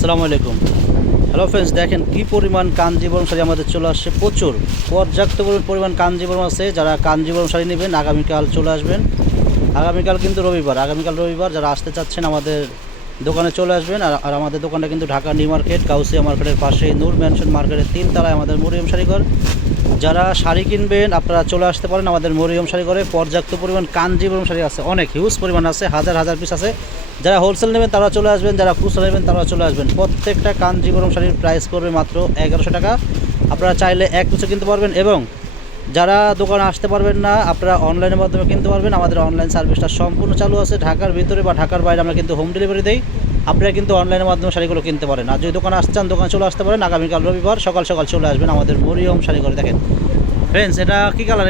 আসসালামু আলাইকুম। Hello friends, দেখেন কি পরিমাণ কাঞ্জিবরম শাড়ি আমাদের চলে আসছে। প্রচুর পর্যাপ্ত পরিমাণ কাঞ্জিবরম আছে। যারা কাঞ্জিবরম শাড়ি নেবেন আগামীকাল চলে আসবেন। আগামীকাল কিন্তু রবিবার, যারা আসতে চাচ্ছেন আমাদের দোকানে চলে আসবেন। আর আমাদের দোকানটা কিন্তু ঢাকা নিউ মার্কেট, গাউসিয়া মার্কেটের পাশে নূর ম্যানশন মার্কেটের 3 তলায় আমাদের মরিয়ম শাড়িঘর। যারা শাড়ি কিনবেন আপনারা চলে আসতে পারেন আমাদের মরিয়ম শাড়িঘরে। পর্যাপ্ত পরিমাণ কাঞ্জিবরম শাড়ি আছে, অনেক হিউজ পরিমাণ আছে, হাজার হাজার পিস আছে। যারা হোলসেল নেবেন তারা চলে আসবেন, যারা খুচরা নেবেন তারা চলে আসবেন। প্রত্যেকটা কাঞ্জিবরম শাড়ির প্রাইস পড়বে মাত্র 1100 টাকা। আপনারা চাইলে এক পিসও কিনতে পারবেন, এবং যারা দোকানে আসতে পারবেন না আপনারা অনলাইনের মাধ্যমে কিনতে পারবেন। আমাদের অনলাইন সার্ভিসটা সম্পূর্ণ চালু আছে। ঢাকার ভিতরে বা ঢাকার বাইরে আমরা কিন্তু হোম ডেলিভারি দেই। আপনারা কিন্তু অনলাইনের মাধ্যমে শাড়িগুলো কিনতে পারেন। আর যদি দোকানে আসছেন দোকানে চলে আসতে পারেন। আগামীকাল রবিবার সকাল সকাল চলে আসবেন আমাদের মরিয়ম শাড়িঘরে। দেখেন ফ্রেন্ডস, এটা কী কালার?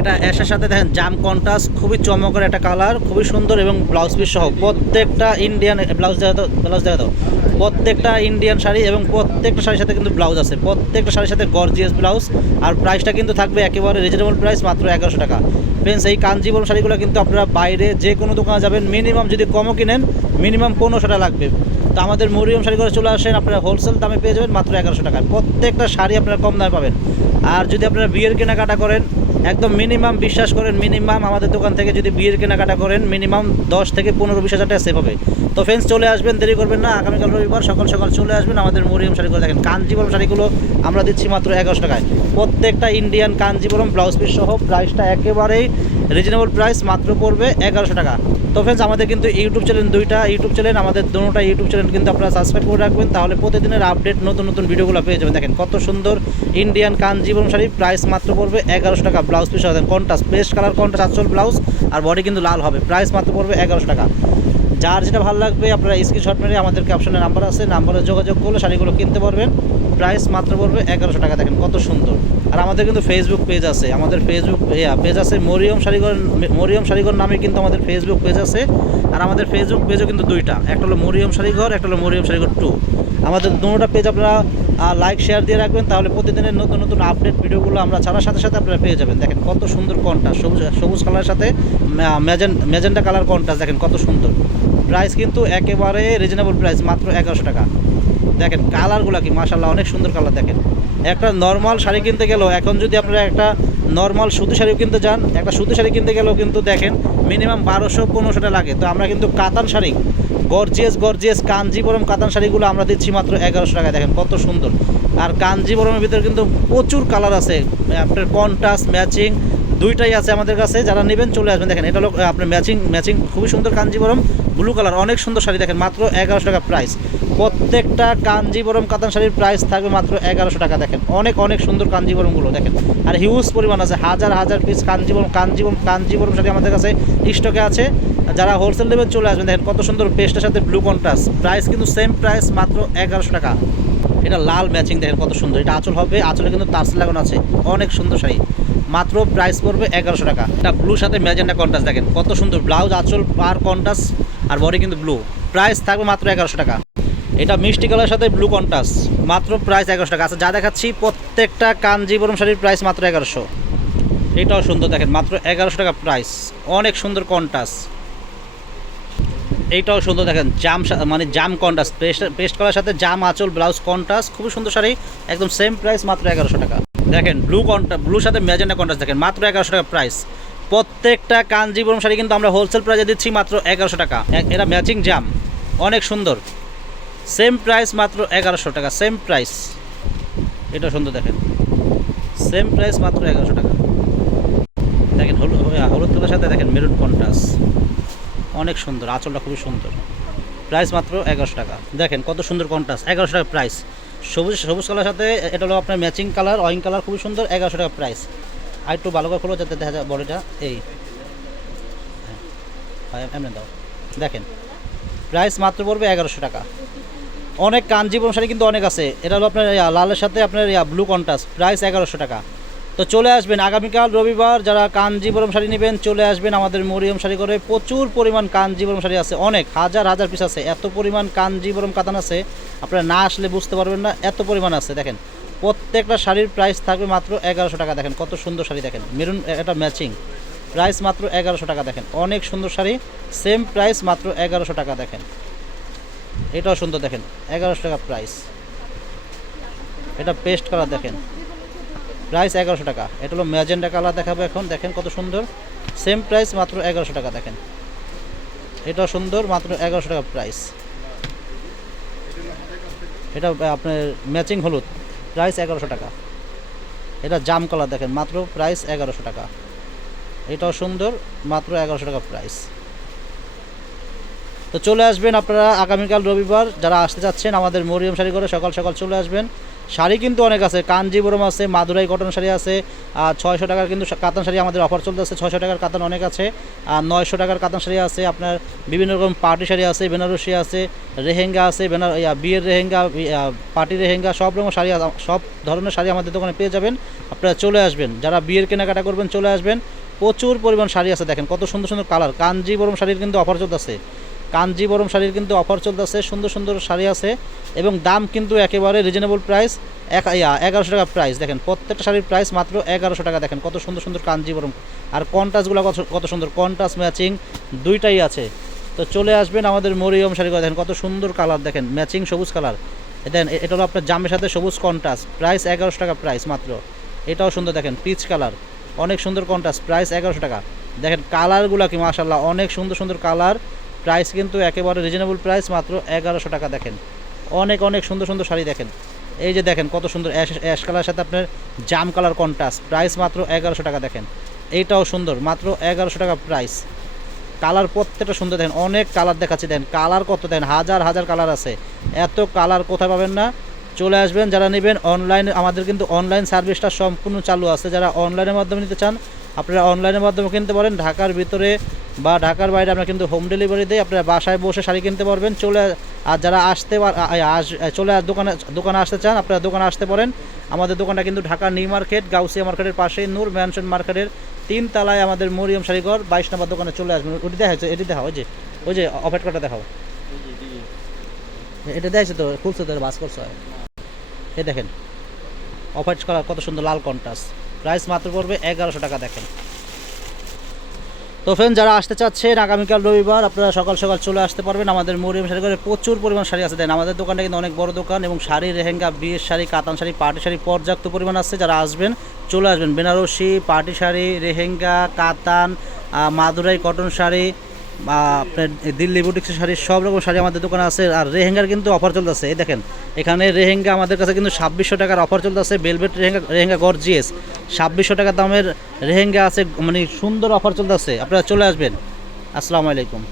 এটা অ্যাশের সাথে দেখেন জাম কন্ট্রাস্ট, খুবই চমৎকার একটা কালার, খুবই সুন্দর, এবং ব্লাউজ পিস সহ প্রত্যেকটা ইন্ডিয়ান ব্লাউজ দেখা দাও প্রত্যেকটা ইন্ডিয়ান শাড়ি, এবং প্রত্যেকটা শাড়ির সাথে কিন্তু ব্লাউজ আছে। প্রত্যেকটা শাড়ির সাথে গর্জিয়াস ব্লাউজ। আর প্রাইসটা কিন্তু থাকবে একেবারে রিজনেবল প্রাইস, মাত্র 1100 টাকা। ফ্রেন্ডস, এই কাঞ্জিবরম শাড়িগুলো কিন্তু আপনারা বাইরে যে কোনো দোকানে যাবেন মিনিমাম যদি কমও কিনেন মিনিমাম 1500 টাকা লাগবে। তো আমাদের মরিয়ম শাড়িঘরে চলে আসেন, আপনারা হোলসেল দামে পেয়ে যাবেন মাত্র 1100 টাকায়। প্রত্যেকটা শাড়ি আপনারা কম দামে পাবেন। আর যদি আপনারা বিয়ের কেনাকাটা করেন একদম মিনিমাম, বিশ্বাস করেন, মিনিমাম আমাদের দোকান থেকে যদি বিয়ের কেনাকাটা করেন মিনিমাম 10 থেকে 15-20 হাজার টাকা সেভ হবে। তো ফ্রেন্ডস, চলে আসবেন, দেরি করবেন না। আগামীকাল রবিবার সকাল সকাল চলে আসবেন আমাদের মরিয়ম শাড়িঘরে। দেখেন কাঞ্জিবরম শাড়িগুলো আমরা দিচ্ছি মাত্র 1100 টাকায়। প্রত্যেকটা ইন্ডিয়ান কাঞ্জিবরম ব্লাউজ পিস সহ প্রাইসটা একেবারেই রিজনেবল প্রাইস, মাত্র পড়বে 1100 টাকা। তো ফ্রেন্ডস, আমাদের কিন্তু ইউটিউব চ্যানেল, দুইটা ইউটিউব চ্যানেল, আমাদের দুটোটা ইউটিউব চ্যানেল কিন্তু আপনারা সাবস্ক্রাইব করে রাখবেন, তাহলে প্রতিদিনের আপডেট নতুন নতুন ভিডিওগুলো পেয়ে যাবেন। দেখেন কত সুন্দর ইন্ডিয়ান কাঞ্জিবরম শাড়ি, প্রাইস মাত্র পড়বে 1100 টাকা। ব্লাউজ পিস হবে কন্ট্রাস্ট, পেস্ট কালার কন্ট্রাস্ট আঁচল ব্লাউজ, আর বডি কিন্তু লাল হবে। প্রাইস মাত্র পড়বে 1100 টাকা। যার যেটা ভালো লাগবে আপনারা স্ক্রিনশট মেরে আমাদের ক্যাপশনে নাম্বার আছে, নাম্বারে যোগাযোগ করলে শাড়িগুলো কিনতে পারবেন। প্রাইস মাত্র পড়বে 1100 টাকা। দেখেন কত সুন্দর। আর আমাদের কিন্তু ফেসবুক পেজ আছে, আমাদের ফেসবুক পেজ আছে মরিয়ম শাড়িঘর নামে কিন্তু আমাদের ফেসবুক পেজ আছে। আর আমাদের ফেসবুক পেজও কিন্তু দুইটা, একটা হলো মরিয়ম শাড়িঘর, একটা হলো মরিয়ম শাড়িঘর 2। আমাদের দুটোটা পেজ আপনারা লাইক শেয়ার দিয়ে রাখবেন, তাহলে প্রতিদিনের নতুন নতুন আপডেট ভিডিওগুলো আমরা ছাড়ার সাথে সাথে আপনারা পেয়ে যাবেন। দেখেন কত সুন্দর কন্ট্রাস্ট, সবুজ কালারের সাথে ম্যাজেন্ডা কালার কন্ট্রাস্ট, দেখেন কত সুন্দর। প্রাইস কিন্তু একেবারে রিজনেবল প্রাইস, মাত্র 1100 টাকা। দেখেন কালারগুলো কি মাশাআল্লাহ, অনেক সুন্দর কালার। দেখেন একটা নর্মাল শাড়ি কিনতে গেলেও, এখন যদি আপনারা একটা নর্মাল সুতি শাড়িও কিনতে যান, একটা সুতি শাড়ি কিনতে গেলেও কিন্তু দেখেন মিনিমাম 1200-1500 টাকা লাগে। তো আমরা কিন্তু কাতান শাড়ি, গর্জিয়াস কাঞ্জিবরম কাতান শাড়িগুলো আমরা দিচ্ছি মাত্র 1100 টাকায়। দেখেন কত সুন্দর। আর কাঞ্জিবরমের ভিতরে কিন্তু প্রচুর কালার আছে, আপনার কন্ট্রাস্ট ম্যাচিং দুইটাই আছে আমাদের কাছে। যারা নেবেন চলে আসবেন। দেখেন এটা হলো আপনার ম্যাচিং খুবই সুন্দর কাঞ্জিবরম ব্লু কালার, অনেক সুন্দর শাড়ি। দেখেন মাত্র 1100 টাকা প্রাইস। প্রত্যেকটা কাঞ্জিবরম কাতান শাড়ির প্রাইস থাকবে মাত্র 1100 টাকা। দেখেন অনেক সুন্দর কাঞ্জিবরমগুলো দেখেন। আর হিউজ পরিমাণ আছে, হাজার হাজার পিস কাঞ্জিবরম শাড়ি আমাদের কাছে স্টকে আছে। যারা হোলসেল নেবেন চলে আসবেন। দেখেন কত সুন্দর পেস্টের সাথে ব্লু কন্ট্রাস্ট, প্রাইস কিন্তু সেম প্রাইস, মাত্র 1100 টাকা। এটা লাল ম্যাচিং, দেখেন কত সুন্দর। এটা আঁচল হবে, আঁচলে কিন্তু টার্সেল লাগানো আছে, অনেক সুন্দর শাড়ি। মাত্র প্রাইস পড়বে 1100 টাকা। এটা ব্লুর সাথে ম্যাজেন্ডা কন্ট্রাস্ট, দেখেন কত সুন্দর ব্লাউজ, আঁচল আর কন্ট্রাস্ট, আর বডি কিন্তু ব্লু। প্রাইস থাকবে মাত্র 1100 টাকা। এটা মিষ্টি কালারের সাথে ব্লু কন্ট্রাস্ট, মাত্র প্রাইস 1100 টাকা। আচ্ছা, যা দেখাচ্ছি প্রত্যেকটা কাঞ্জিবরম শাড়ির প্রাইস মাত্র 1100। এটাও সুন্দর, দেখেন মাত্র 1100 টাকা প্রাইস, অনেক সুন্দর কন্ট্রাস্ট। এইটাও সুন্দর, দেখেন জাম কন্ট্রাস্ট, পেস্ট কালারের সাথে জাম আঁচল ব্লাউজ কন্ট্রাস্ট, খুবই সুন্দর শাড়ি, একদম সেম প্রাইস, মাত্র 1100 টাকা। দেখেন ব্লুর সাথে ম্যাজেন্ডা কন্ট্রাস্ট, দেখেন মাত্র 1100 টাকা প্রাইস। প্রত্যেকটা কাঞ্জিবরম শাড়ি কিন্তু আমরা হোলসেল প্রাইসে দিচ্ছি মাত্র 1100 টাকা। এটা ম্যাচিং জাম, অনেক সুন্দর, সেম প্রাইস, মাত্র 1100 টাকা, সেম প্রাইস। এটা সুন্দর, দেখেন সেম প্রাইস, মাত্র 1100 টাকা। দেখেন হলুদ কালারের সাথে দেখেন মেরুন কন্ট্রাস্ট, অনেক সুন্দর, আঁচলটা খুবই সুন্দর, প্রাইস মাত্র 1100 টাকা। দেখেন কত সুন্দর কন্ট্রাস্ট, 1100 টাকা প্রাইস। সবুজ কালার সাথে এটা হলো আপনার ম্যাচিং কালার, ওয়াইন কালার, খুবই সুন্দর, 1100 টাকা প্রাইস। আর একটু ভালো করে খোলো যাতে দেখা যায় বডিটা, এই হ্যাঁ এমনি দাও। দেখেন প্রাইস মাত্র পড়বে 1100 টাকা। অনেক কাঞ্জিবরম শাড়ি কিন্তু অনেক আছে। এটা হলো আপনার লালের সাথে আপনার ব্লু কন্ট্রাস্ট, প্রাইস 1100 টাকা। তো চলে আসবেন আগামীকাল রবিবার, যারা কাঞ্জিবরম শাড়ি নেবেন চলে আসবেন আমাদের মরিয়ম শাড়িঘরে। প্রচুর পরিমাণ কাঞ্জিবরম শাড়ি আছে, অনেক হাজার পিস আছে। এত পরিমাণ কাঞ্জিবরম কাতান আছে, আপনারা না আসলে বুঝতে পারবেন না, এত পরিমাণ আছে। দেখেন প্রত্যেকটা শাড়ির প্রাইস থাকবে মাত্র 1100 টাকা। দেখেন কত সুন্দর শাড়ি, দেখেন মেরুন, এটা ম্যাচিং, প্রাইস মাত্র 1100 টাকা। দেখেন অনেক সুন্দর শাড়ি, সেম প্রাইস, মাত্র 1100 টাকা। দেখেন এটাও সুন্দর দেখেন, 1100 টাকা প্রাইস। এটা পেস্ট কালার দেখেন, প্রাইস 1100 টাকা। এটা হলো ম্যাজেন্ডা কালার দেখাবো এখন, দেখেন কত সুন্দর, সেম প্রাইস মাত্র 1100 টাকা দেখেন। এটাও সুন্দর, মাত্র 1100 টাকা প্রাইস। এটা আপনার ম্যাচিং হলুদ, প্রাইস 1100 টাকা। এটা জাম কালার দেখেন, মাত্র প্রাইস 1100 টাকা। এটাও সুন্দর, মাত্র 1100 টাকা প্রাইস। তো চলে আসবেন আপনারা আগামীকাল রবিবার, যারা আসতে চাচ্ছেন আমাদের মরিয়ম শাড়ি করে সকাল সকাল চলে আসবেন। শাড়ি কিন্তু অনেক আছে, কাঞ্জিবরম আছে, মাদুরাই কটন শাড়ি আছে। আর 600 টাকার কিন্তু কাতান শাড়ি আমাদের অফার চলতেছে, 600 টাকার কাতান অনেক আছে। আর 900 টাকার কাতান শাড়ি আছে, আপনার বিভিন্ন রকম পার্টি শাড়ি আছে, বেনারসি আছে, রেহেঙ্গা আছে, বিয়ের রেহেঙ্গা, পার্টি রেহেঙ্গা, সব রকম শাড়ি, সব ধরনের শাড়ি আমাদের দোকানে পেয়ে যাবেন। আপনারা চলে আসবেন, যারা বিয়ের কেনাকাটা করবেন চলে আসবেন। প্রচুর পরিমাণ শাড়ি আছে, দেখেন কত সুন্দর সুন্দর কালার। কাঞ্জিবরম শাড়ির কিন্তু অফার চলতেছে, কাঞ্জিবরম শাড়ির কিন্তু অফার চলতেছে, সুন্দর সুন্দর শাড়ি আছে এবং দাম কিন্তু একেবারে রিজনেবল প্রাইস। 1100 টাকা প্রাইস দেখেন, প্রত্যেকটা শাড়ির প্রাইস মাত্র 1100 টাকা। দেখেন কত সুন্দর সুন্দর কাঞ্জিবরম, আর কন্ট্রাস্টগুলো কত সুন্দর, কন্ট্রাস্ট ম্যাচিং দুইটাই আছে। তো চলে আসবেন আমাদের মরিয়ম শাড়ি করে, দেখেন কত সুন্দর কালার, দেখেন ম্যাচিং সবুজ কালার। দেখেন এটা হলো আপনার জামের সাথে সবুজ কন্ট্রাস্ট, প্রাইস 1100 টাকা প্রাইস মাত্র। এটাও সুন্দর, দেখেন পিচ কালার, অনেক সুন্দর কন্ট্রাস্ট, প্রাইস 1100 টাকা। দেখেন কালারগুলো কি মাশাআল্লাহ, অনেক সুন্দর সুন্দর কালার, প্রাইস কিন্তু একেবারে রিজনেবল প্রাইস মাত্র 1100 টাকা। দেখেন অনেক অনেক সুন্দর সুন্দর শাড়ি, দেখেন এই যে দেখেন কত সুন্দর অ্যাশ কালারের সাথে আপনার জাম কালার কন্ট্রাস্ট, প্রাইস মাত্র 1100 টাকা। দেখেন এইটাও সুন্দর, মাত্র 1100 টাকা প্রাইস। কালার প্রত্যেকটা সুন্দর, দেখেন অনেক কালার দেখাচ্ছি, দেখেন কালার কত, দেখেন হাজার হাজার কালার আছে, এত কালার কোথায় পাবেন না। চলে আসবেন যারা নেবেন অনলাইনে, আমাদের কিন্তু অনলাইন সার্ভিসটা সম্পূর্ণ চালু আছে। যারা অনলাইনের মাধ্যমে নিতে চান আপনারা অনলাইনের মাধ্যমে কিনতে পারেন, ঢাকার ভিতরে বা ঢাকার বাইরে আমরা কিন্তু হোম ডেলিভারি দিই, আপনারা বাসায় বসে শাড়ি কিনতে পারবেন। আর যারা দোকানে আসতে চান আপনারা দোকানে আসতে পারেন। আমাদের দোকানটা কিন্তু ঢাকা নিউ মার্কেট, গাউসিয়া মার্কেটের পাশেই, নূর ম্যানশন মার্কেটের 3 তলায় আমাদের মরিয়ম শাড়িঘর, 22 নম্বর দোকানে চলে আসবেন। ওটি দেখা হচ্ছে, এটি দেখাও, ওই যে অফার কটা দেখাও, এটা দেখছে তো খুলছে তো, বাস করছে। এই দেখেন অফার কালার কত সুন্দর, লাল কন্ট্রাস্ট, প্রাইস মাত্র পড়বে 1100 টাকা। দেখেন তো ফ্রেন্ড, যারা আসতে চাচ্ছেন আগামীকাল রবিবার আপনারা সকাল সকাল চলে আসতে পারবেন আমাদের মরিয়ম শাড়ি ঘরে। প্রচুর পরিমাণ শাড়ি আছে, দেন আমাদের দোকানটা কিন্তু অনেক বড় দোকান এবং শাড়ি, রেহেঙ্গা, বিয়ের শাড়ি, কাতান শাড়ি, পার্টি শাড়ি পর্যাপ্ত পরিমাণ আছে। যারা আসবেন চলে আসবেন, বেনারসি, পার্টি শাড়ি, রেহেঙ্গা, কাতান, মাদুরাই কটন শাড়ি, আপনার দিল্লি বুটিক্সের শাড়ি, সব রকম শাড়ি আমাদের দোকানে আছে। আর রেহেঙ্গার কিন্তু অফার চলতেছে, এই দেখেন এখানে রেহেঙ্গা আমাদের কাছে কিন্তু 2600 টাকার অফার চলতেছে। বেলভেট রেহেঙ্গা গর্জিয়াস 2600 টাকা দামের রেহেঙ্গা আছে, মানে সুন্দর অফার চলতেছে, আপনারা চলে আসবেন। আসসালামু আলাইকুম।